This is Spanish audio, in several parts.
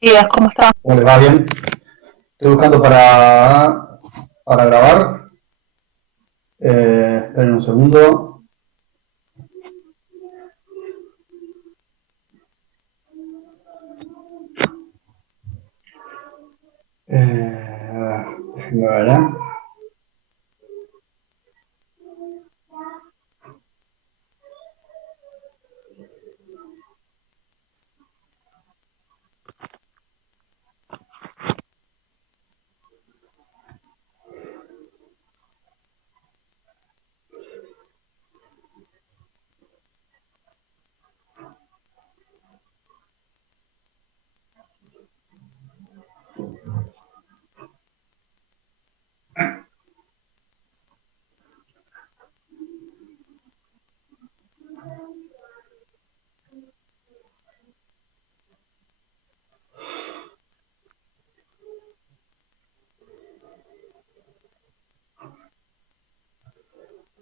Días, ¿cómo está? ¿Cómo les va? Bien. Estoy buscando para grabar. Esperen un segundo. Déjenme ver, ¿eh?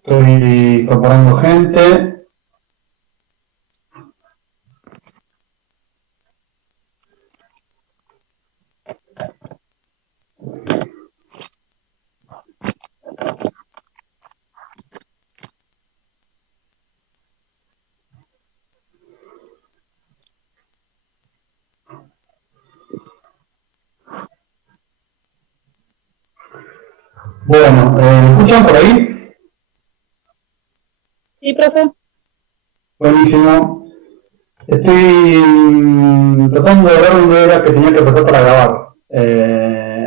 Estoy incorporando gente. Bueno, ¿me escuchan por ahí? Sí, profe. Buenísimo. Estoy tratando de ver dónde era que tenía que apretar para grabar.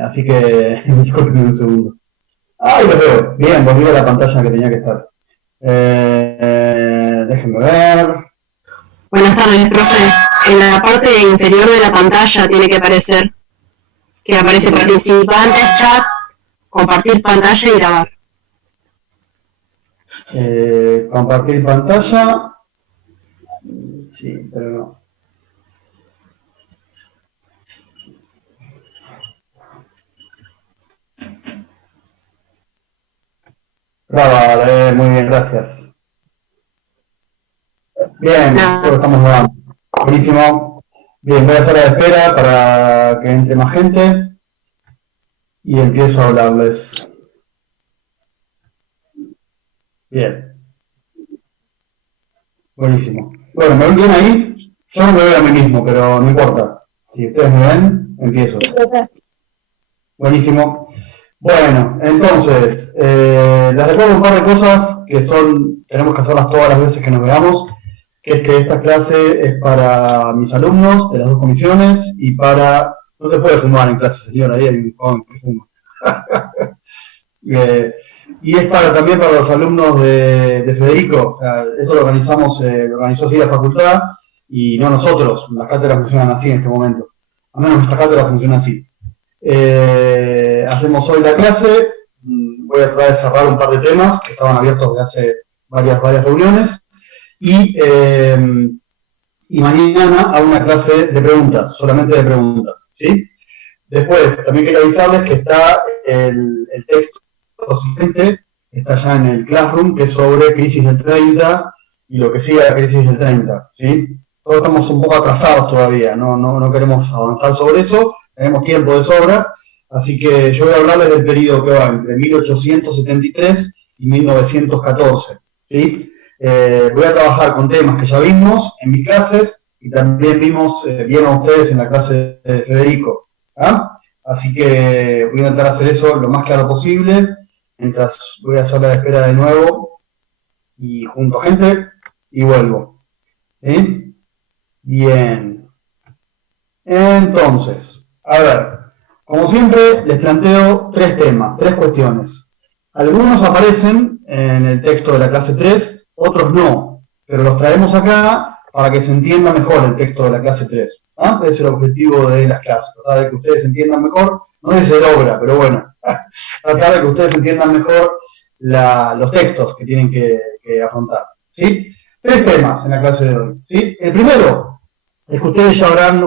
Así que disculpen un segundo. ¡Ay, lo veo! Bien, volví a la pantalla que tenía que estar. Déjenme ver. Buenas tardes, profe. En la parte inferior de la pantalla tiene que aparecer, que aparece participantes, chat, compartir pantalla y grabar. Compartir pantalla. Sí, pero no. Grabar, muy bien, gracias. Bien, creo que estamos grabando. Buenísimo. Bien, voy a hacer la espera para que entre más gente y empiezo a hablarles. Bien. Buenísimo. Bueno, ¿me ven bien ahí? Yo no me veo a mí mismo, pero no importa. Si ustedes me ven, empiezo. Buenísimo. Bueno, entonces, les recuerdo un par de cosas que tenemos que hacerlas todas las veces que nos veamos, que es que esta clase es para mis alumnos de las dos comisiones y no se puede fumar en clase, señora, ahí hay un joven que fuma. Y es también para los alumnos de Federico. O sea, esto lo organizó así la facultad y no nosotros. Las cátedras funcionan así en este momento. Al menos nuestra cátedra funciona así. Hacemos hoy la clase. Voy a tratar de cerrar un par de temas que estaban abiertos desde hace varias reuniones. Y mañana hago una clase de preguntas, solamente de preguntas, ¿sí? Después, también quiero avisarles que está el texto siguiente, está ya en el Classroom, que es sobre crisis del 30 y lo que sigue la crisis del 30, ¿sí? Todos estamos un poco atrasados todavía, no queremos avanzar sobre eso, tenemos tiempo de sobra, así que yo voy a hablarles del periodo que va entre 1873 y 1914, ¿sí? Voy a trabajar con temas que ya vimos en mis clases y también vieron ustedes en la clase de Federico. ¿Ah? Así que voy a intentar hacer eso lo más claro posible, mientras voy a hacer la espera de nuevo y junto a gente y vuelvo. ¿Sí? Bien. Entonces, a ver, como siempre les planteo tres temas, tres cuestiones. Algunos aparecen en el texto de la clase 3, otros no, pero los traemos acá para que se entienda mejor el texto de la clase 3. ¿Ah? Ese es el objetivo de las clases, tratar de que ustedes entiendan mejor, no es se logra, pero bueno, tratar de que ustedes entiendan mejor los textos que tienen que afrontar. ¿Sí? Tres temas en la clase de hoy. ¿Sí? El primero es que ustedes ya habrán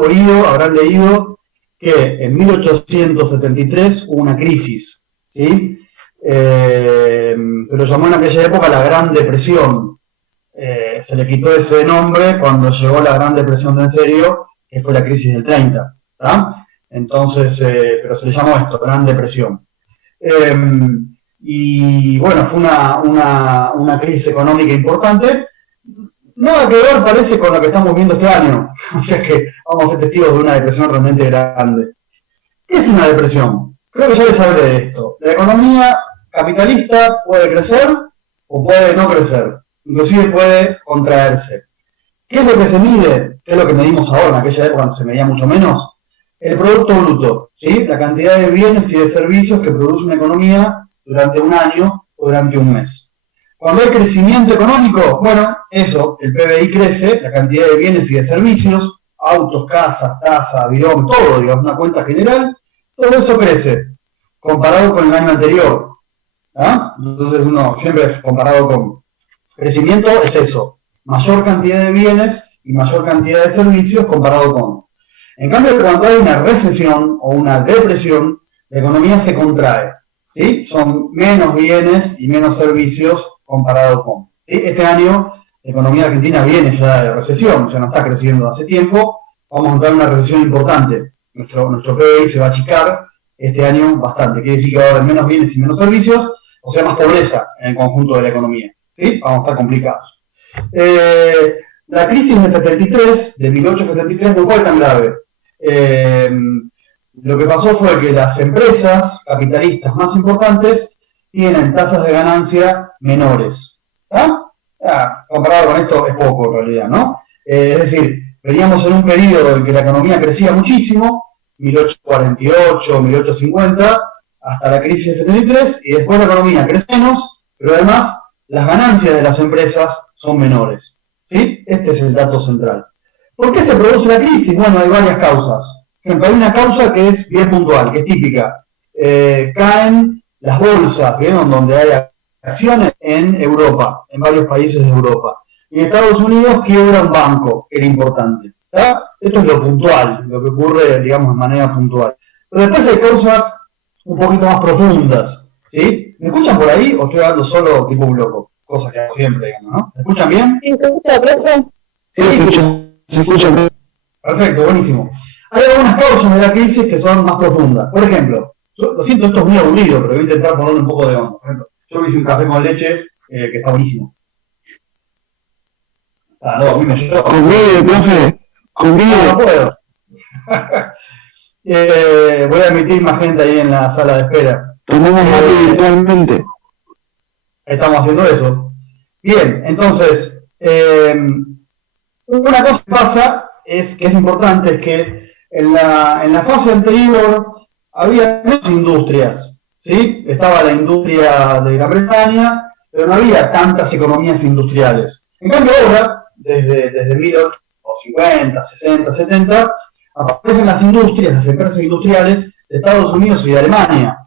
leído que en 1873 hubo una crisis, ¿sí? Se lo llamó en aquella época la Gran Depresión. Se le quitó ese nombre cuando llegó la Gran Depresión de en serio, que fue la crisis del 30. ¿tá? Entonces, pero se le llamó esto, Gran Depresión. Y bueno, fue una crisis económica importante. Nada que ver parece con lo que estamos viendo este año. O sea que vamos a ser testigos de una depresión realmente grande. ¿Qué es una depresión? Creo que ya les hablé de esto. La economía capitalista puede crecer o puede no crecer. Inclusive puede contraerse. ¿Qué es lo que se mide? ¿Qué es lo que medimos ahora? En aquella época se medía mucho menos. El Producto Bruto, ¿sí? La cantidad de bienes y de servicios que produce una economía durante un año o durante un mes. Cuando hay crecimiento económico, bueno, eso, el PBI crece, la cantidad de bienes y de servicios, autos, casas, tasa, avión, todo, digamos, una cuenta general, todo eso crece, comparado con el año anterior. ¿Ah? Entonces uno siempre comparado con crecimiento es eso, mayor cantidad de bienes y mayor cantidad de servicios comparado con. En cambio, cuando hay una recesión o una depresión, la economía se contrae, ¿sí? Son menos bienes y menos servicios comparado con. ¿Sí? Este año la economía argentina viene ya de recesión, ya no está creciendo hace tiempo, vamos a entrar en una recesión importante. Nuestro PBI se va a achicar este año bastante, quiere decir que va a haber menos bienes y menos servicios, o sea, más pobreza en el conjunto de la economía. ¿Sí? Vamos a estar complicados. La crisis de 73, de 1873, no fue tan grave. Lo que pasó fue que las empresas capitalistas más importantes tienen tasas de ganancia menores. Comparado con esto es poco en realidad, ¿no? Es decir, veníamos en un periodo en que la economía crecía muchísimo, 1848, 1850, hasta la crisis de 73, y después la economía crece menos, pero además las ganancias de las empresas son menores. ¿Sí? Este es el dato central. ¿Por qué se produce la crisis? Bueno, hay varias causas. Por ejemplo, hay una causa que es bien puntual, que es típica. Caen las bolsas, ¿vieron? Donde hay acciones en Europa, en varios países de Europa. Y en Estados Unidos quiebra un banco, que era importante. ¿Tá? Esto es lo puntual, lo que ocurre, digamos, de manera puntual. Pero después hay causas un poquito más profundas, ¿sí? ¿Me escuchan por ahí o estoy hablando solo tipo un loco? Cosa que hago siempre, digamos, ¿no? ¿Me escuchan bien? Sí, se escucha, profe. Sí, se escucha. Perfecto, buenísimo. Hay algunas causas de la crisis que son más profundas. Por ejemplo, lo siento, esto es muy aburrido, pero voy a intentar ponerle un poco de onda. Por ejemplo, yo me hice un café con leche que está buenísimo. No, dime yo. Convide, profe. Convide. No puedo. Voy a emitir más gente ahí en la sala de espera. Tomemos mate virtualmente. Estamos haciendo eso. Bien, entonces, una cosa que pasa es que es importante, es que en la fase anterior había menos industrias, ¿sí? Estaba la industria de Gran Bretaña, pero no había tantas economías industriales. En cambio ahora, desde 1850, 60, 70, aparecen las industrias, las empresas industriales de Estados Unidos y de Alemania.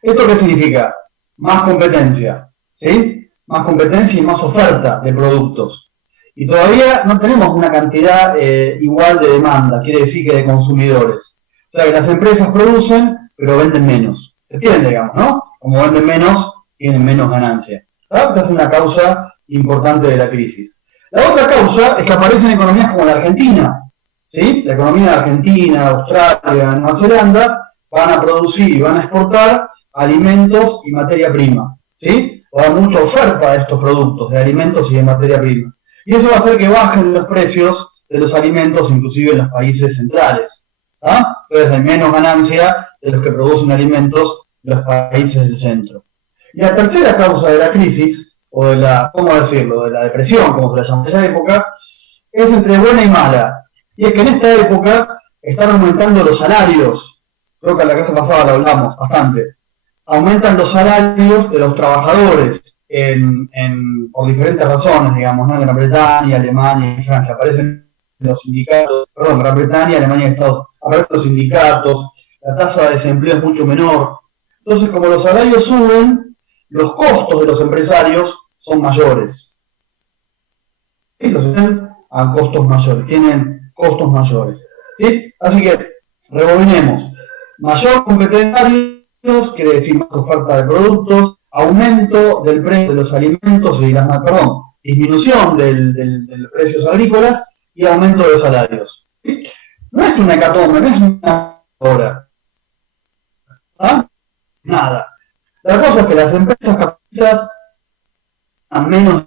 ¿Esto qué significa? Más competencia, ¿sí? Más competencia y más oferta de productos. Y todavía no tenemos una cantidad igual de demanda, quiere decir que de consumidores. O sea que las empresas producen, pero venden menos. Se entiende, digamos, ¿no? Como venden menos, tienen menos ganancia. Esta es una causa importante de la crisis. La otra causa es que aparecen economías como la Argentina, ¿sí? La economía de Argentina, Australia, Nueva Zelanda van a producir y van a exportar alimentos y materia prima, ¿sí? Va a haber mucha oferta de estos productos, de alimentos y de materia prima. Y eso va a hacer que bajen los precios de los alimentos, inclusive en los países centrales. ¿Ah? Entonces hay menos ganancia de los que producen alimentos en los países del centro. Y la tercera causa de la crisis, o de la, ¿cómo decirlo?, de la depresión, como se la llama en esa época, es entre buena y mala. Y es que en esta época están aumentando los salarios. Creo que en la clase pasada lo hablamos bastante. Aumentan los salarios de los trabajadores por diferentes razones, digamos, ¿no? En Gran Bretaña, Alemania y Francia aparecen los sindicatos, Gran Bretaña, Alemania y Estados Unidos, aparecen los sindicatos, la tasa de desempleo es mucho menor. Entonces, como los salarios suben, los costos de los empresarios son mayores. Y los tienen a costos mayores, tienen costos mayores. ¿Sí? Así que, rebobinemos. Mayor competencia, quiere decir más oferta de productos, aumento del precio de los alimentos y disminución de los precios agrícolas y aumento de salarios. ¿Sí? No es una hecatombe, no es una hora. ¿Ah? Nada. La cosa es que las empresas capitalistas, a menos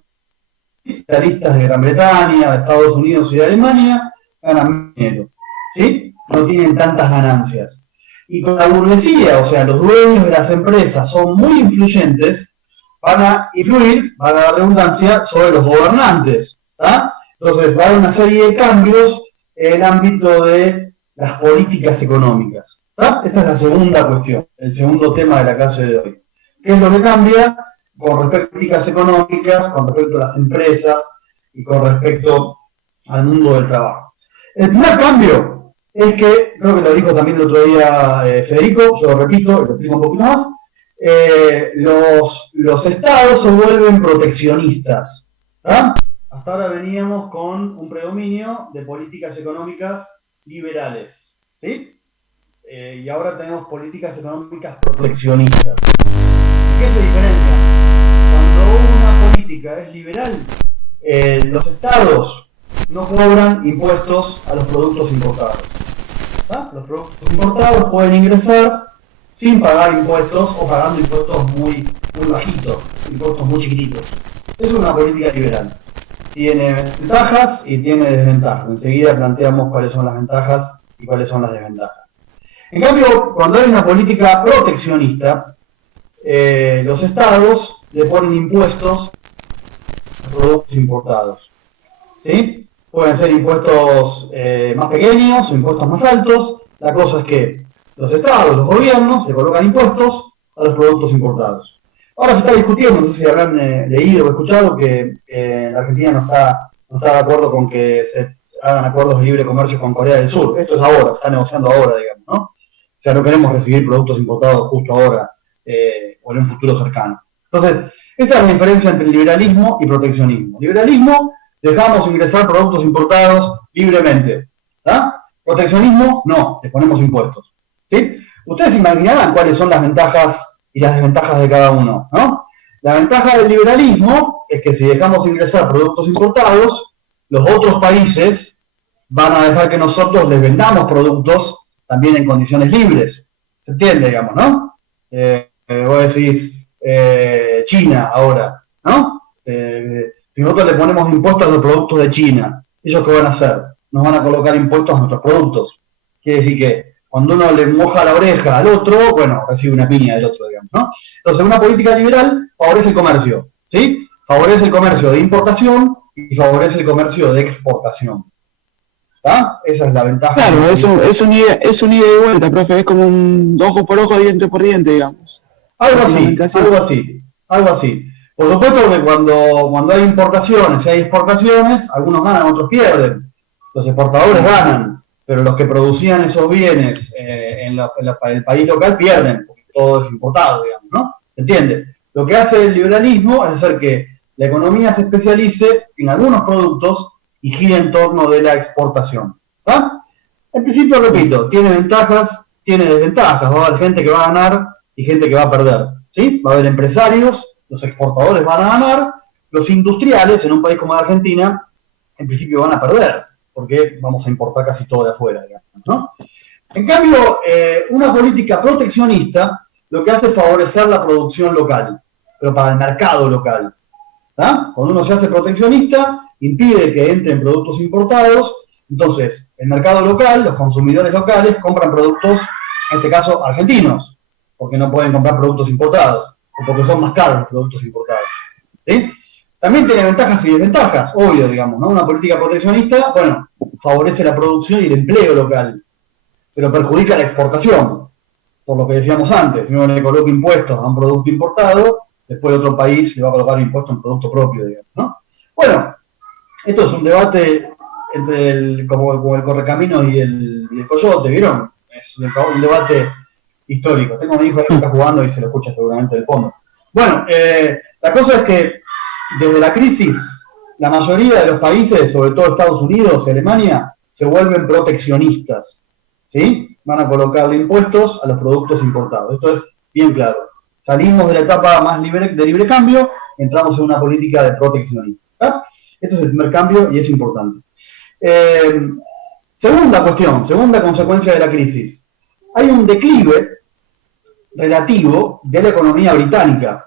capitalistas de Gran Bretaña, de Estados Unidos y de Alemania, ganan dinero. ¿Sí? No tienen tantas ganancias. Y con la burguesía, o sea, los dueños de las empresas son muy influyentes, van a influir, van a dar redundancia, sobre los gobernantes. ¿Tá? Entonces va a haber una serie de cambios en el ámbito de las políticas económicas. ¿Tá? Esta es la segunda cuestión, el segundo tema de la clase de hoy. ¿Qué es lo que cambia con respecto a políticas económicas, con respecto a las empresas y con respecto al mundo del trabajo? El primer cambio es que, creo que lo dijo también el otro día Federico, yo lo repito, lo explico un poquito más, los estados se vuelven proteccionistas. ¿Tá? Hasta ahora veníamos con un predominio de políticas económicas liberales, ¿sí? Y ahora tenemos políticas económicas proteccionistas. ¿Qué se diferencia? Cuando una política es liberal, los estados no cobran impuestos a los productos importados. ¿Tá? Los productos importados pueden ingresar sin pagar impuestos o pagando impuestos muy bajitos, impuestos muy chiquititos. Es una política liberal. Tiene ventajas y tiene desventajas. Enseguida planteamos cuáles son las ventajas y cuáles son las desventajas. En cambio, cuando hay una política proteccionista, los estados le ponen impuestos a productos importados. ¿Sí? Pueden ser impuestos más pequeños o impuestos más altos. La cosa es que los estados, los gobiernos, le colocan impuestos a los productos importados. Ahora se está discutiendo, no sé si habrán leído o escuchado, que la Argentina no está de acuerdo con que se hagan acuerdos de libre comercio con Corea del Sur. Esto es ahora, está negociando ahora, digamos, ¿no? O sea, no queremos recibir productos importados justo ahora o en un futuro cercano. Entonces, esa es la diferencia entre liberalismo y proteccionismo. Liberalismo, dejamos ingresar productos importados libremente. ¿Tá? Proteccionismo, no, le ponemos impuestos. ¿Sí? Ustedes imaginarán cuáles son las ventajas y las desventajas de cada uno, ¿no? La ventaja del liberalismo es que si dejamos ingresar productos importados, los otros países van a dejar que nosotros les vendamos productos también en condiciones libres. ¿Se entiende, digamos, no? Vos decís China ahora, ¿no? Si nosotros le ponemos impuestos a los productos de China, ¿ellos qué van a hacer? Nos van a colocar impuestos a nuestros productos. Quiere decir que cuando uno le moja la oreja al otro, bueno, recibe una piña del otro, digamos, ¿no? Entonces, una política liberal favorece el comercio, ¿sí? Favorece el comercio de importación y favorece el comercio de exportación. ¿Tá? Esa es la ventaja. Claro, es un ida y vuelta, profe, es como un ojo por ojo, diente por diente, digamos. Algo así. Por supuesto que cuando hay importaciones y hay exportaciones, algunos ganan, otros pierden. Los exportadores ganan, pero los que producían esos bienes en el país local pierden, porque todo es importado, digamos, ¿no? ¿Se entiende? Lo que hace el liberalismo es hacer que la economía se especialice en algunos productos y gire en torno de la exportación. ¿Va? En principio, repito, tiene ventajas, tiene desventajas. Va a haber gente que va a ganar y gente que va a perder. ¿Sí? Va a haber empresarios, los exportadores van a ganar, los industriales en un país como la Argentina, en principio van a perder, porque vamos a importar casi todo de afuera, digamos, ¿no? En cambio, una política proteccionista lo que hace es favorecer la producción local, pero para el mercado local. ¿Ah? Cuando uno se hace proteccionista, impide que entren productos importados, entonces el mercado local, los consumidores locales, compran productos, en este caso argentinos, porque no pueden comprar productos importados, o porque son más caros los productos importados. ¿Sí? También tiene ventajas y desventajas, obvio, digamos, ¿no? Una política proteccionista, bueno, favorece la producción y el empleo local, pero perjudica la exportación, por lo que decíamos antes. Si uno le coloca impuestos a un producto importado, después otro país le va a colocar impuestos a un producto propio, digamos, ¿no? Bueno, esto es un debate entre como el correcaminos y el coyote, ¿vieron? Es un debate histórico. Tengo a mi hijo que está jugando y se lo escucha seguramente del fondo. Bueno, la cosa es que desde la crisis, la mayoría de los países, sobre todo Estados Unidos y Alemania, se vuelven proteccionistas, ¿sí? Van a colocarle impuestos a los productos importados. Esto es bien claro. Salimos de la etapa más de libre cambio, entramos en una política de proteccionismo. ¿Tá? Este es el primer cambio y es importante. Segunda cuestión, segunda consecuencia de la crisis. Hay un declive relativo de la economía británica.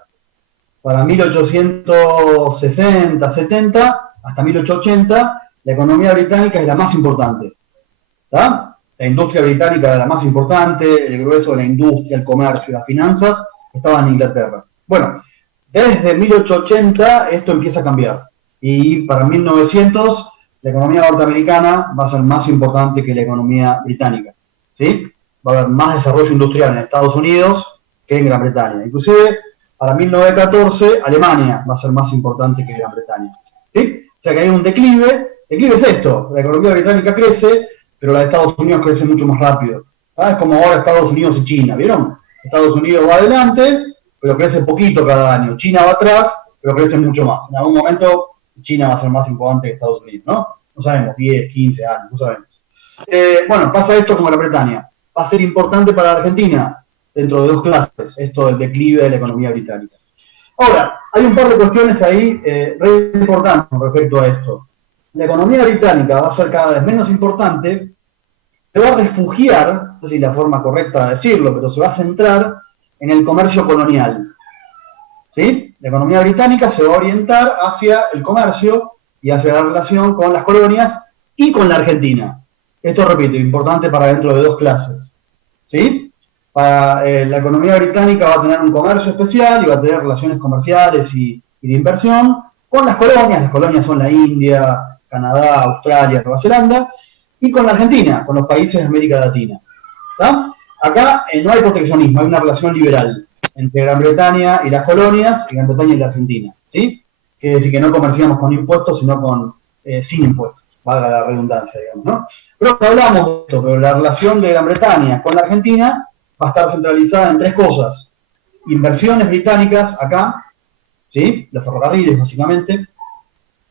Para 1860, 70, hasta 1880, la economía británica es la más importante. ¿Tá? La industria británica era la más importante, el grueso de la industria, el comercio, las finanzas, estaba en Inglaterra. Bueno, desde 1880 esto empieza a cambiar. Y para 1900 la economía norteamericana va a ser más importante que la economía británica. ¿Sí? Va a haber más desarrollo industrial en Estados Unidos que en Gran Bretaña. Inclusive, para 1914, Alemania va a ser más importante que Gran Bretaña. ¿Sí? O sea que hay un declive. Declive es esto, la economía británica crece, pero la de Estados Unidos crece mucho más rápido. ¿Sabes? Como ahora Estados Unidos y China, ¿vieron? Estados Unidos va adelante, pero crece poquito cada año. China va atrás, pero crece mucho más. En algún momento China va a ser más importante que Estados Unidos, ¿no? No sabemos, 10, 15 años, no sabemos. Bueno, pasa esto con Gran Bretaña. Va a ser importante para Argentina dentro de 2 clases, esto del declive de la economía británica. Ahora, hay un par de cuestiones ahí re importantes con respecto a esto. La economía británica va a ser cada vez menos importante, se va a refugiar, no sé si la forma correcta de decirlo, pero se va a centrar en el comercio colonial. ¿Sí? La economía británica se va a orientar hacia el comercio y hacia la relación con las colonias y con la Argentina. Esto, repito, importante para dentro de 2 clases. ¿Sí? La economía británica va a tener un comercio especial y va a tener relaciones comerciales y de inversión con las colonias. Las colonias son la India, Canadá, Australia, Nueva Zelanda, y con la Argentina, con los países de América Latina. ¿Tá? Acá no hay proteccionismo, hay una relación liberal entre Gran Bretaña y las colonias, y Gran Bretaña y la Argentina. ¿Sí? Quiere decir que no comerciamos con impuestos, sino sin impuestos, valga la redundancia, digamos, ¿no? Pero hablamos de esto, pero la relación de Gran Bretaña con la Argentina va a estar centralizada en 3 cosas. Inversiones británicas acá, ¿sí? Los ferrocarriles básicamente,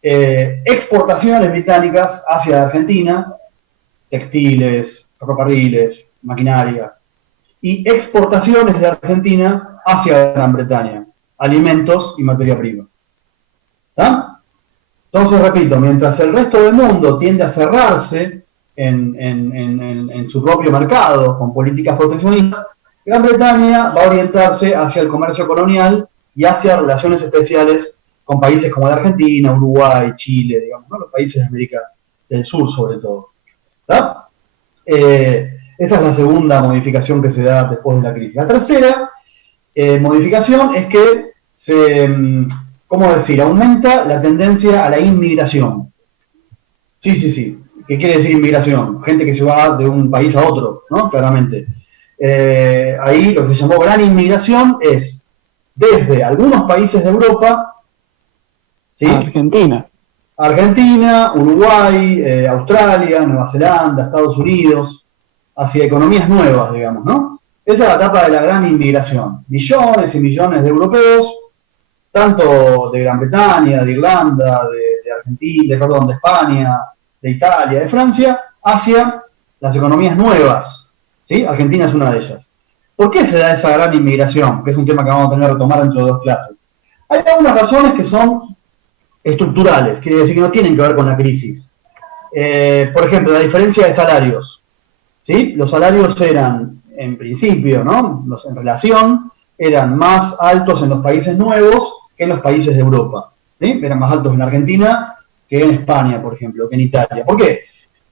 exportaciones británicas hacia Argentina, textiles, ferrocarriles, maquinaria, y exportaciones de Argentina hacia Gran Bretaña, alimentos y materia prima. ¿Tá? Entonces, repito, mientras el resto del mundo tiende a cerrarse en su propio mercado con políticas proteccionistas, Gran Bretaña va a orientarse hacia el comercio colonial y hacia relaciones especiales con países como la Argentina, Uruguay, Chile, digamos, ¿no? Los países de América del Sur sobre todo. ¿Tá? Esa es la segunda modificación que se da después de la crisis. La tercera modificación es que ¿cómo decir? Aumenta la tendencia a la inmigración. Sí. ¿Qué quiere decir inmigración? Gente que se va de un país a otro, ¿no? Claramente. Ahí lo que se llamó gran inmigración es desde algunos países de Europa, ¿sí? Argentina, Uruguay, Australia, Nueva Zelanda, Estados Unidos, hacia economías nuevas, digamos, ¿no? Esa es la etapa de la gran inmigración. Millones y millones de europeos, tanto de Gran Bretaña, de Irlanda, de Argentina, de España, de Italia, de Francia, hacia las economías nuevas, ¿sí? Argentina es una de ellas. ¿Por qué se da esa gran inmigración? Que es un tema que vamos a tener que retomar dentro de 2 clases. Hay algunas razones que son estructurales, quiere decir que no tienen que ver con la crisis. Por ejemplo, la diferencia de salarios. ¿Sí? Los salarios eran, en principio, ¿no? En relación, eran más altos en los países nuevos que en los países de Europa. ¿Sí? Eran más altos en Argentina que en España, por ejemplo, que en Italia. ¿Por qué?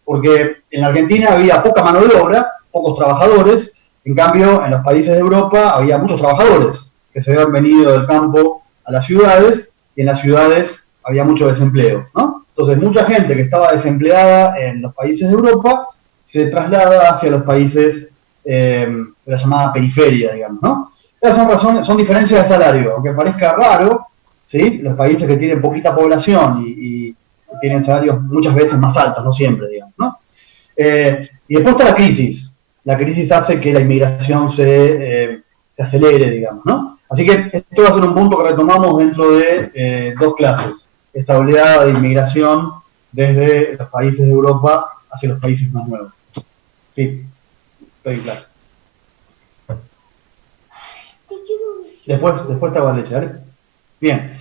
Porque en Argentina había poca mano de obra, pocos trabajadores, en cambio en los países de Europa había muchos trabajadores que se habían venido del campo a las ciudades, y en las ciudades había mucho desempleo, ¿no? Entonces mucha gente que estaba desempleada en los países de Europa se traslada hacia los países de la llamada periferia, digamos, ¿no? Esas son razones, son diferencias de salario, aunque parezca raro, ¿sí? Los países que tienen poquita población y tienen salarios muchas veces más altos, no siempre, digamos, ¿no? Y después está la crisis. La crisis hace que la inmigración se acelere, digamos, ¿no? Así que esto va a ser un punto que retomamos dentro de 2 clases. Esta oleada de inmigración desde los países de Europa hacia los países más nuevos. Sí, estoy en clase. Después te hago la leche, ¿vale? Bien.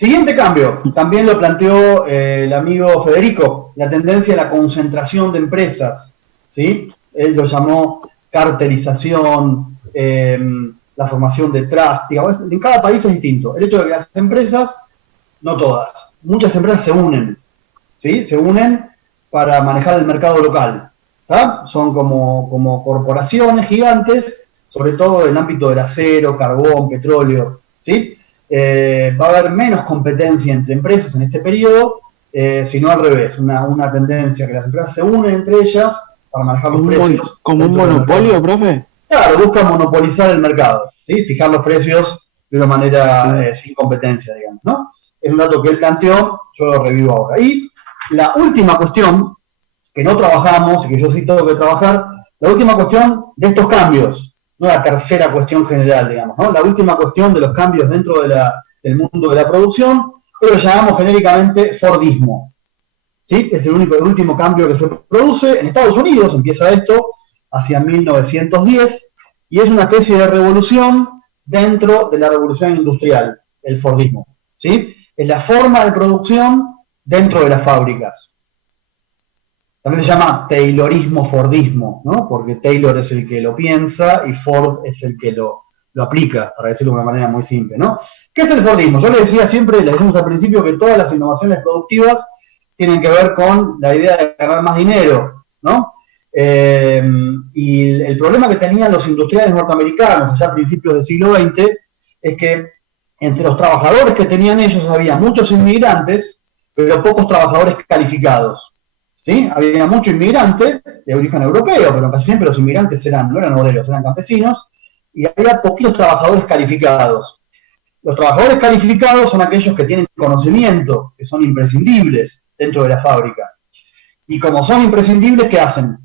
Siguiente cambio, también lo planteó el amigo Federico, la tendencia a la concentración de empresas, ¿sí? Él lo llamó cartelización, la formación de trust, digamos, en cada país es distinto. El hecho de que las empresas, no todas, muchas empresas se unen, ¿sí? Se unen para manejar el mercado local, ¿tá? Son como corporaciones gigantes, sobre todo en el ámbito del acero, carbón, petróleo, ¿sí? Va a haber menos competencia entre empresas en este periodo, sino al revés, una tendencia que las empresas se unen entre ellas para manejar los precios. ¿Como un monopolio, profe? Claro, buscan monopolizar el mercado, ¿sí? Fijar los precios de una manera sin competencia, digamos, ¿no? Es un dato que él planteó, yo lo revivo ahora. Y la última cuestión, que no trabajamos y que yo sí tengo que trabajar, la última cuestión de estos cambios, no la tercera cuestión general, digamos, ¿no? La última cuestión de los cambios dentro del mundo de la producción, lo llamamos genéricamente Fordismo, ¿sí? Es el último cambio que se produce en Estados Unidos, empieza esto hacia 1910, y es una especie de revolución dentro de la revolución industrial, el Fordismo, ¿sí? Es la forma de producción dentro de las fábricas. También se llama Taylorismo-Fordismo, ¿no? Porque Taylor es el que lo piensa y Ford es el que lo aplica, para decirlo de una manera muy simple, ¿no? ¿Qué es el Fordismo? Yo le decía siempre, le decimos al principio que todas las innovaciones productivas tienen que ver con la idea de ganar más dinero, ¿no? Y el problema que tenían los industriales norteamericanos allá a principios del siglo XX es que entre los trabajadores que tenían ellos había muchos inmigrantes, pero pocos trabajadores calificados. ¿Sí? Había mucho inmigrante de origen europeo, pero casi siempre los inmigrantes no eran obreros, eran campesinos, y había poquitos trabajadores calificados. Los trabajadores calificados son aquellos que tienen conocimiento, que son imprescindibles dentro de la fábrica. Y como son imprescindibles, ¿qué hacen?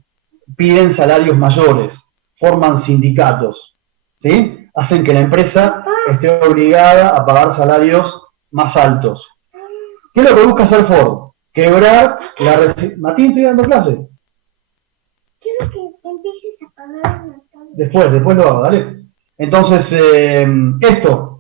Piden salarios mayores, forman sindicatos, ¿sí? Hacen que la empresa esté obligada a pagar salarios más altos. ¿Qué es lo que busca hacer Ford? Quebrar la resistencia. Martín, estoy dando clase. Quiero que empieces a pagar el montón. Después lo hago, dale. Entonces,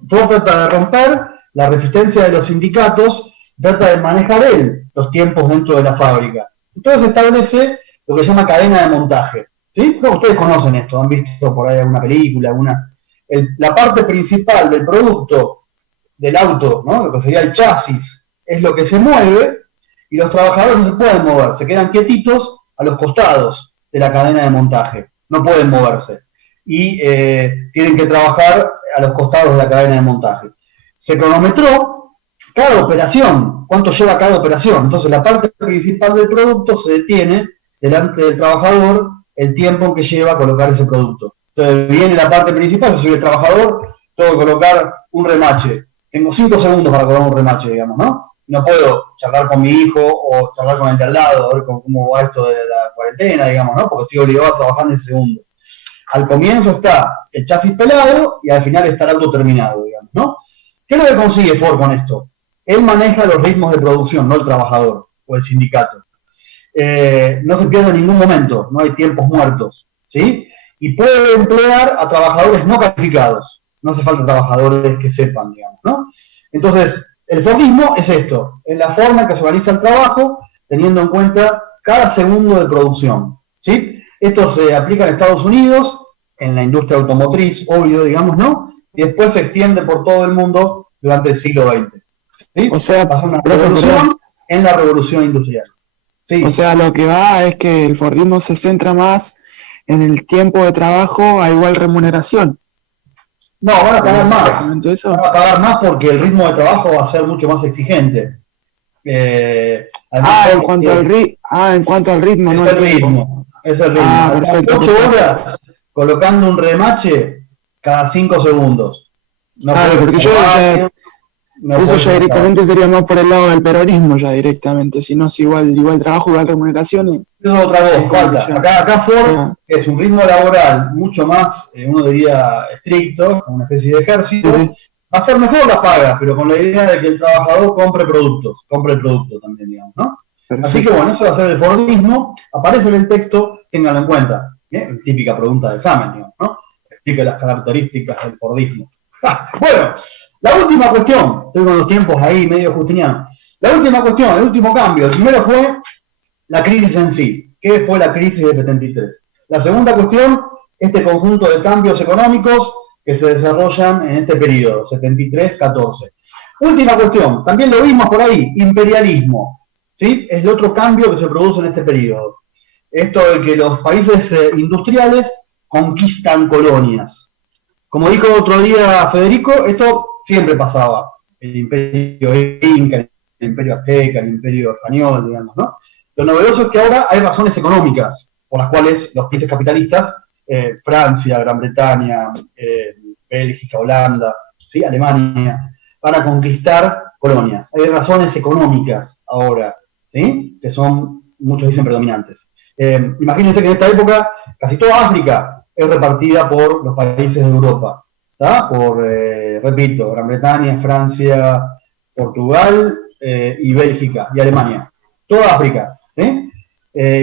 Ford trata de romper la resistencia de los sindicatos, trata de manejar él los tiempos dentro de la fábrica. Entonces establece lo que se llama cadena de montaje. ¿Sí? No, ustedes conocen esto, han visto por ahí alguna película, la parte principal del producto del auto, ¿no? Lo que sería el chasis, es lo que se mueve, y los trabajadores no se pueden mover, se quedan quietitos a los costados de la cadena de montaje, no pueden moverse, y tienen que trabajar a los costados de la cadena de montaje. Se cronometró cada operación, cuánto lleva cada operación, entonces la parte principal del producto se detiene delante del trabajador el tiempo en que lleva a colocar ese producto. Entonces viene la parte principal, yo soy el trabajador, tengo que colocar un remache, tengo 5 segundos para colocar un remache, digamos, ¿no? No puedo charlar con mi hijo o charlar con el de al lado, a ver cómo va esto de la cuarentena, digamos, ¿no? Porque estoy obligado a trabajar en ese segundo. Al comienzo está el chasis pelado y al final está el auto terminado, digamos, ¿no? ¿Qué es lo que consigue Ford con esto? Él maneja los ritmos de producción, no el trabajador o el sindicato. No se pierde en ningún momento, no hay tiempos muertos, ¿sí? Y puede emplear a trabajadores no calificados. No hace falta trabajadores que sepan, digamos, ¿no? Entonces, el Fordismo es esto, es la forma en que se organiza el trabajo teniendo en cuenta cada segundo de producción, ¿sí? Esto se aplica en Estados Unidos, en la industria automotriz, obvio, digamos, ¿no? Y después se extiende por todo el mundo durante el siglo XX, ¿sí? O sea, pasa una revolución en la revolución industrial. Sí. O sea, lo que va es que el Fordismo se centra más en el tiempo de trabajo a igual remuneración. No, van a pagar más. Eso. Van a pagar más porque el ritmo de trabajo va a ser mucho más exigente. En cuanto al ritmo, es no el ritmo. Es el ritmo. Perfecto. 8 horas colocando un remache cada 5 segundos. No porque eso ya directamente sería más por el lado del peronismo, ya directamente. Si no es igual trabajo, igual remuneración. Eso es otra voz, falta. Acá Ford es un ritmo laboral mucho más, uno diría, estricto, como una especie de ejército. Sí. Va a ser mejor la paga, pero con la idea de que el trabajador compre el producto también, digamos, ¿no? Perfecto. Así que bueno, eso va a ser el Fordismo. Aparece en el texto, ténganlo en cuenta. Típica pregunta de examen, digamos, ¿no? Explica las características del Fordismo. Bueno, La última cuestión, estoy con los tiempos ahí medio justinianos. La última cuestión, el último cambio, el primero fue la crisis en sí. ¿Qué fue la crisis del 73? La segunda cuestión, este conjunto de cambios económicos que se desarrollan en este periodo, 73-14. Última cuestión, también lo vimos por ahí, imperialismo, ¿sí? Es el otro cambio que se produce en este periodo. Esto de que los países industriales conquistan colonias. Como dijo otro día Federico, esto siempre pasaba. El imperio inca, el imperio azteca, el imperio español, digamos, ¿no? Lo novedoso es que ahora hay razones económicas por las cuales los países capitalistas, Francia, Gran Bretaña, Bélgica, Holanda, ¿sí? Alemania, van a conquistar colonias. Hay razones económicas ahora, ¿sí? Que son, muchos dicen, predominantes. Imagínense que en esta época casi toda África es repartida por los países de Europa, ¿tá? Por, repito, Gran Bretaña, Francia, Portugal y Bélgica y Alemania. Toda África, ¿sí?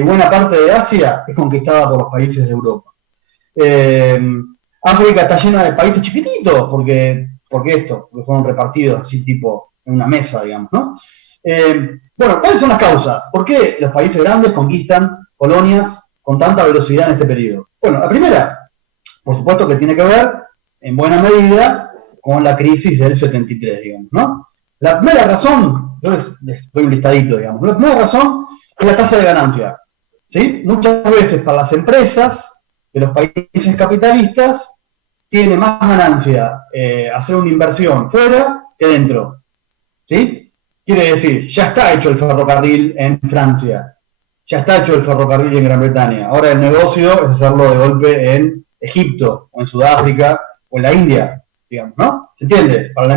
Buena parte de Asia es conquistada por los países de Europa. África está llena de países chiquititos, porque fueron repartidos así tipo en una mesa, digamos, ¿no? Bueno, ¿cuáles son las causas? ¿Por qué los países grandes conquistan colonias con tanta velocidad en este periodo? Bueno, la primera, por supuesto que tiene que ver, en buena medida, con la crisis del 73, digamos, ¿no? La primera razón, yo les doy un listadito, digamos, la primera razón es la tasa de ganancia, ¿sí? Muchas veces para las empresas de los países capitalistas tiene más ganancia hacer una inversión fuera que dentro, ¿sí? Quiere decir, ya está hecho el ferrocarril en Francia, ya está hecho el ferrocarril en Gran Bretaña, ahora el negocio es hacerlo de golpe en Egipto, o en Sudáfrica, o en la India, digamos, ¿no? ¿Se entiende? Para las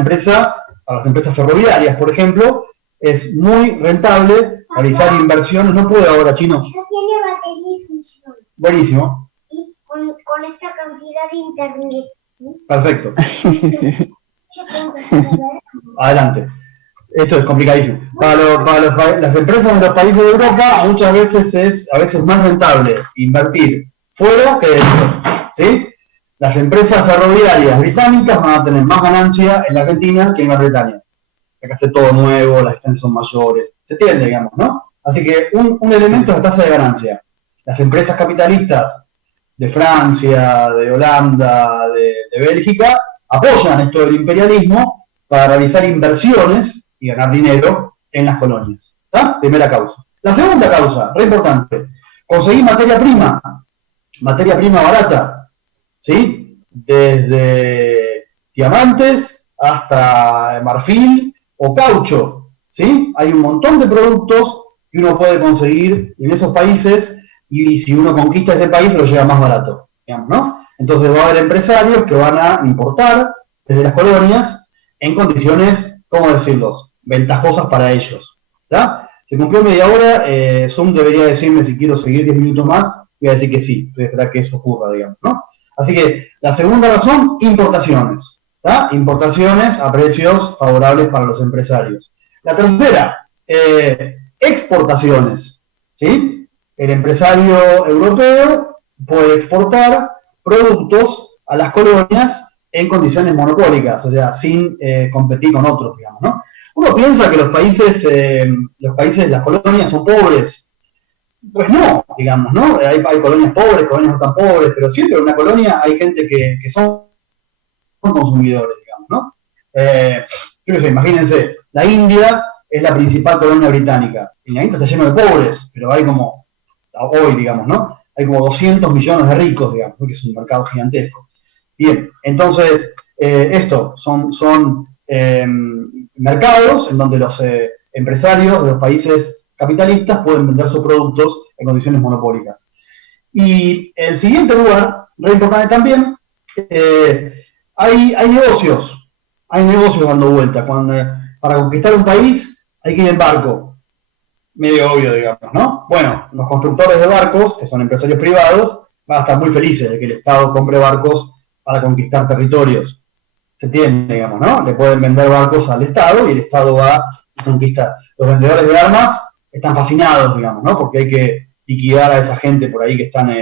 empresas ferroviarias, por ejemplo, es muy rentable realizar inversiones, no puede ahora, Chino. Ya tiene batería y funciona. Buenísimo. Y con esta cantidad de internet. Perfecto. Yo tengo que saber. Adelante. Esto es complicadísimo. Para las empresas de los países de Europa muchas veces es más rentable invertir fuera que dentro, ¿sí? Las empresas ferroviarias británicas van a tener más ganancia en la Argentina que en Gran Bretaña. Acá está todo nuevo, las distancias son mayores. Se entiende, digamos, ¿no? Así que un elemento es la tasa de ganancia. Las empresas capitalistas de Francia, de Holanda, de Bélgica, apoyan esto del imperialismo para realizar inversiones y ganar dinero en las colonias. ¿Está? Primera causa. La segunda causa, re importante, conseguir materia prima barata, ¿sí? Desde diamantes hasta marfil o caucho, ¿sí? Hay un montón de productos que uno puede conseguir en esos países y si uno conquista ese país se lo lleva más barato, digamos, ¿no? Entonces va a haber empresarios que van a importar desde las colonias en condiciones, ¿cómo decirlos?, ventajosas para ellos, ¿está? Se cumplió media hora, Zoom debería decirme si quiero seguir 10 minutos más, voy a decir que sí, voy a esperar que eso ocurra, digamos, ¿no? Así que la segunda razón, importaciones, ¿está? Importaciones a precios favorables para los empresarios. La tercera, exportaciones, ¿sí? El empresario europeo puede exportar productos a las colonias en condiciones monopólicas, o sea, sin competir con otros, digamos, ¿no? Uno piensa que los países, las colonias son pobres. Pues no, digamos, ¿no? Hay colonias pobres, colonias no tan pobres, pero siempre en una colonia hay gente que son consumidores, digamos, ¿no? Yo qué sé, imagínense, la India es la principal colonia británica. Y la India está lleno de pobres, pero hay como, hoy, digamos, ¿no? Hay como 200 millones de ricos, digamos, que es un mercado gigantesco. Bien, entonces, esto son mercados en donde los empresarios de los países capitalistas pueden vender sus productos en condiciones monopólicas. Y el siguiente lugar, re importante también, hay negocios dando vuelta. Para conquistar un país hay que ir en barco, medio obvio, digamos, ¿no? Bueno, los constructores de barcos, que son empresarios privados, van a estar muy felices de que el Estado compre barcos para conquistar territorios. Se entiende, digamos, ¿no? Le pueden vender barcos al Estado y el Estado va a conquistar. Los vendedores de armas están fascinados, digamos, ¿no? Porque hay que liquidar a esa gente por ahí que están,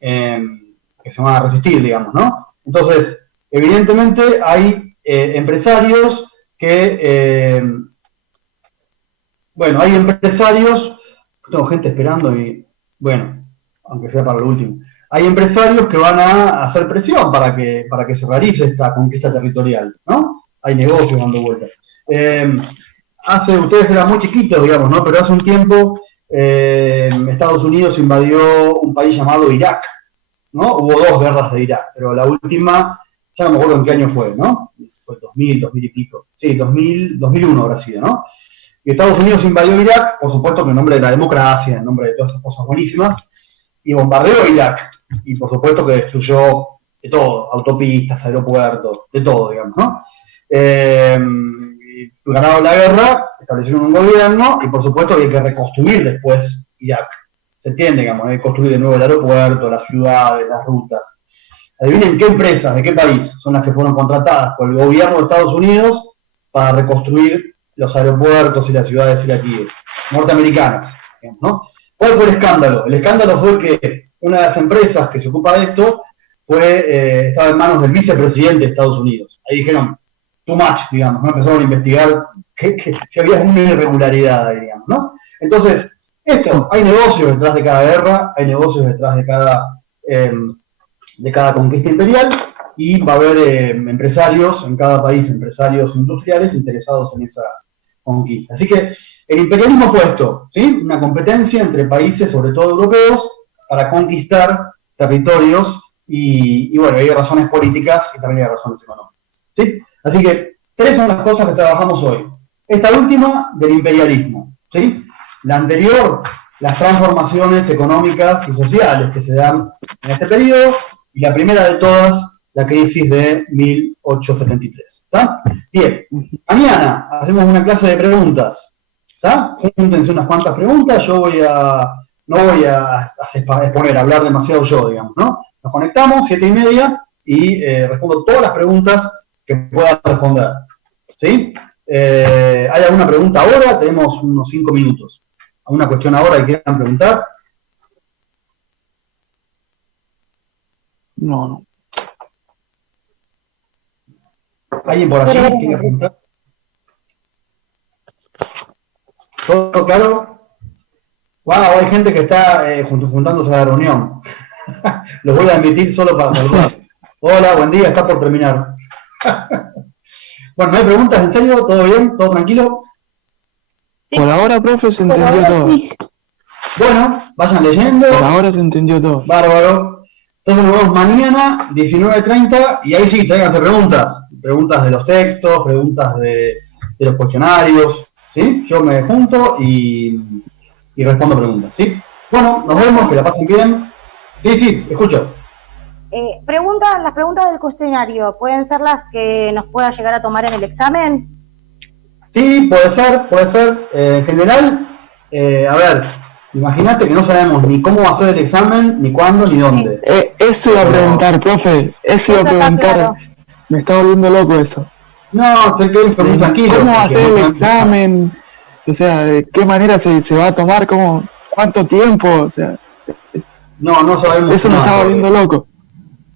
que se van a resistir, digamos, ¿no? Entonces, evidentemente hay empresarios que, bueno, hay empresarios, tengo gente esperando y, bueno, aunque sea para lo último, hay empresarios que van a hacer presión para que se realice esta conquista territorial, ¿no? Hay negocios dando vueltas. Ustedes eran muy chiquitos, digamos, ¿no? Pero hace un tiempo Estados Unidos invadió un país llamado Irak, ¿no? Hubo 2 guerras de Irak, pero la última, ya no me acuerdo en qué año fue, ¿no? Fue 2000 y pico. Sí, 2001 habrá sido, ¿no? Y Estados Unidos invadió Irak, por supuesto que en nombre de la democracia, en nombre de todas esas cosas buenísimas, y bombardeó Irak. Y por supuesto que destruyó de todo, autopistas, aeropuertos, de todo, digamos, ¿no? Ganaron la guerra, establecieron un gobierno, y por supuesto que hay que reconstruir después Irak. ¿Se entiende? Digamos, hay que construir de nuevo el aeropuerto, las ciudades, las rutas. Adivinen qué empresas, de qué país son las que fueron contratadas por el gobierno de Estados Unidos para reconstruir los aeropuertos y las ciudades iraquíes, norteamericanas, digamos, ¿no? ¿Cuál fue el escándalo? El escándalo fue que una de las empresas que se ocupa de esto estaba en manos del vicepresidente de Estados Unidos. Ahí dijeron, too much, digamos, ¿no? Empezaron a investigar que si había una irregularidad, digamos, ¿no? Entonces, hay negocios detrás de cada guerra, hay negocios detrás de cada conquista imperial, y va a haber empresarios en cada país, empresarios industriales interesados en esa conquista. Así que el imperialismo fue esto, ¿sí? Una competencia entre países, sobre todo europeos, para conquistar territorios, y bueno, hay razones políticas y también hay razones económicas, ¿sí? Así que 3 son las cosas que trabajamos hoy. Esta última, del imperialismo, ¿sí? La anterior, las transformaciones económicas y sociales que se dan en este periodo, y la primera de todas, la crisis de 1873. ¿Está? Bien, mañana hacemos una clase de preguntas. ¿Está? Júntense unas cuantas preguntas, yo no voy a exponer, a hablar demasiado yo, digamos, ¿no? Nos conectamos, 7:30, y respondo todas las preguntas que pueda responder. ¿Sí? ¿Hay alguna pregunta ahora? Tenemos unos 5 minutos. ¿Alguna cuestión ahora que quieran preguntar? No. ¿Alguien por allí quiere preguntar? ¿Todo claro? Wow, hay gente que está juntándose a la reunión. Los voy a admitir solo para saludar. Hola, buen día, está por terminar. Bueno, ¿no hay preguntas? ¿En serio? ¿Todo bien? ¿Todo tranquilo? Por ahora, profe, se entendió todo. Bueno, vayan leyendo. Por ahora se entendió todo. Bárbaro. Entonces nos vemos mañana, 19:30, y ahí sí, tráiganse preguntas. Preguntas de los textos, preguntas de los cuestionarios, ¿sí? Yo me junto y respondo preguntas, ¿sí? Bueno, nos vemos, que la pasen bien. Sí, escucho. Las preguntas del cuestionario, ¿pueden ser las que nos pueda llegar a tomar en el examen? Sí, puede ser. En general, a ver, imagínate que no sabemos ni cómo va a ser el examen, ni cuándo, ni dónde. Eso iba a preguntar, profe. Eso iba a preguntar. Claro. Me está volviendo loco eso. No, estoy muy tranquilo. ¿Cómo va a ser el examen? O sea, ¿de qué manera se va a tomar? ¿Cuánto tiempo? O sea, no sabemos. Eso me está volviendo loco.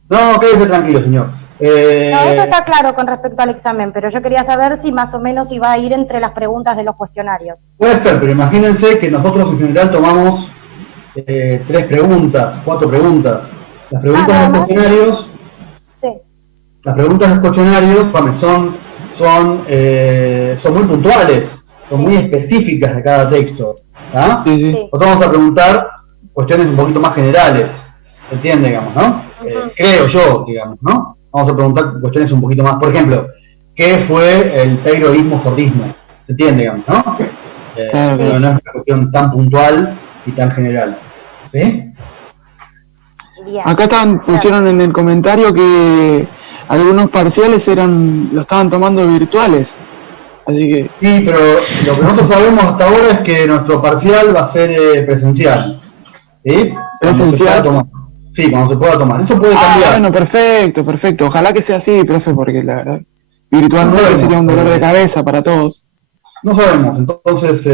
No, quédese tranquilo, señor. No, eso está claro con respecto al examen, pero yo quería saber si más o menos iba a ir entre las preguntas de los cuestionarios. Puede ser, pero imagínense que nosotros en general tomamos 3 preguntas, 4 preguntas. Las preguntas de los cuestionarios. Sí. Las preguntas de los cuestionarios son muy puntuales, son muy específicas de cada texto. ¿Ah? Sí. Nosotros vamos a preguntar cuestiones un poquito más generales, ¿se entiende, digamos, no? Creo yo, digamos, ¿no? Vamos a preguntar cuestiones un poquito más, por ejemplo, ¿qué fue el taylorismo-fordismo? ¿Se entiende, digamos, no? Claro. No es una cuestión tan puntual y tan general. ¿Sí? Bien. Acá pusieron en el comentario que algunos parciales lo estaban tomando virtuales. Así que... Sí, pero lo que nosotros sabemos hasta ahora es que nuestro parcial va a ser presencial. ¿Sí? ¿Presencial? Sí, cuando se pueda tomar. Eso puede cambiar. Bueno, perfecto. Ojalá que sea así, profe, porque la verdad, virtualmente sería un dolor de cabeza para todos. No sabemos. Entonces,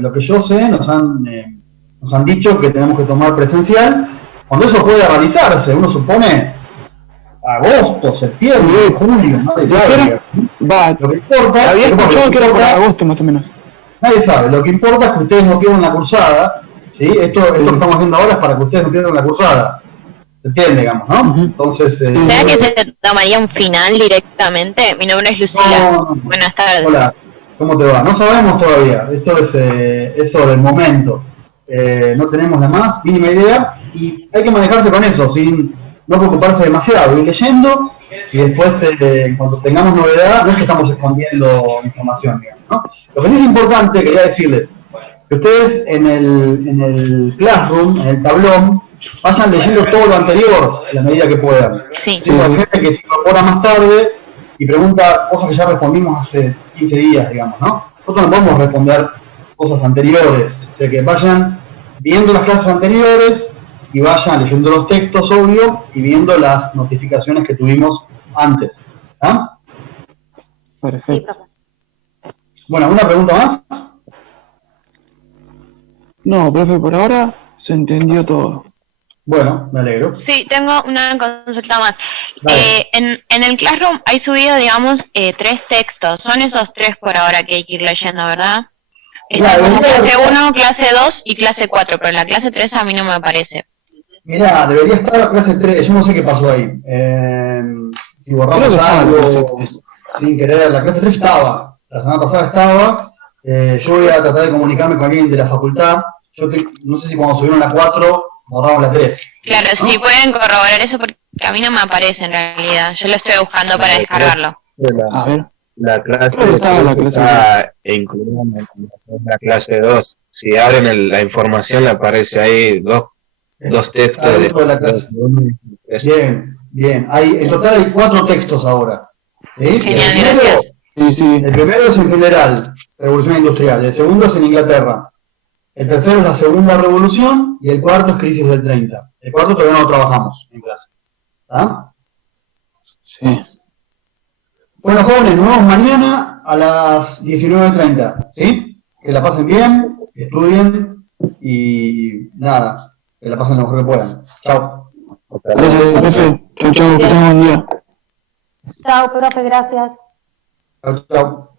lo que yo sé, nos han dicho que tenemos que tomar presencial. Cuando eso puede realizarse, uno supone, agosto, septiembre, julio, no se sabe. Va, Lo que importa, había escuchado que era por agosto más o menos. nadie sabe, lo que importa es que ustedes no pierdan la cursada, ¿sí? Esto que estamos haciendo ahora es para que ustedes no pierdan la cursada. ¿Se entiende, digamos, no? Ujú. Entonces... ¿Será que se tomaría un final directamente? Mi nombre es Lucila. no. Buenas tardes. Hola, ¿cómo te va? No sabemos todavía, esto es sobre el momento. No tenemos la más mínima idea y hay que manejarse con eso, sin no preocuparse demasiado, ir leyendo y después, cuando tengamos novedad, no es que estamos escondiendo información, digamos, ¿no? Lo que sí es importante, quería decirles, que ustedes en el Classroom, en el tablón, vayan leyendo todo lo anterior a la medida que puedan. Sí. Sí, hay gente que se incorpora más tarde y pregunta cosas que ya respondimos hace 15 días, digamos, ¿no? Nosotros no podemos responder cosas anteriores, o sea que vayan viendo las clases anteriores y vayan leyendo los textos, obvio, y viendo las notificaciones que tuvimos antes. ¿Ah? Sí, Perfecto. profe. Bueno, ¿una pregunta más? No, profe, por ahora se entendió todo. Bueno, me alegro. Sí, tengo una consulta más. Dale. En el Classroom hay subido, digamos, 3 textos. Son esos 3 por ahora que hay que ir leyendo, ¿verdad? Está Claro, como claro. clase 1, clase 2 y clase 4, pero en la clase 3 a mí no me aparece. Mirá, debería estar la clase 3, yo no sé qué pasó ahí. Si Creo borramos que estaba la algo clase 3. sin querer, la clase 3 estaba, la semana pasada estaba. Yo voy a tratar de comunicarme con alguien de la facultad. No sé si cuando subieron la 4 borramos la 3. Claro, ¿no? si pueden corroborar eso porque a mí no me aparece en realidad. Yo lo estoy buscando para descargarlo. A ver. La clase Creo que estaba la clase está incluida en la clase 2. Si abren la información, le aparece ahí dos textos Está dentro de la clase. Bien, bien. En total hay 4 textos ahora. ¿Sí? Genial, El primero- gracias. Sí, sí. El primero es en general, Revolución Industrial. El segundo es en Inglaterra. El tercero es la Segunda Revolución y el cuarto es Crisis del 30. El cuarto todavía no lo trabajamos en clase. ¿Ah? Sí. Bueno, jóvenes, nos vemos mañana a las 19:30. ¿Sí? Que la pasen bien, que estudien y nada, que la pasen lo mejor que puedan. Chao. Gracias, profe. Chau, chau, que tengan buen día. Chao, profe, gracias. Chao, chao.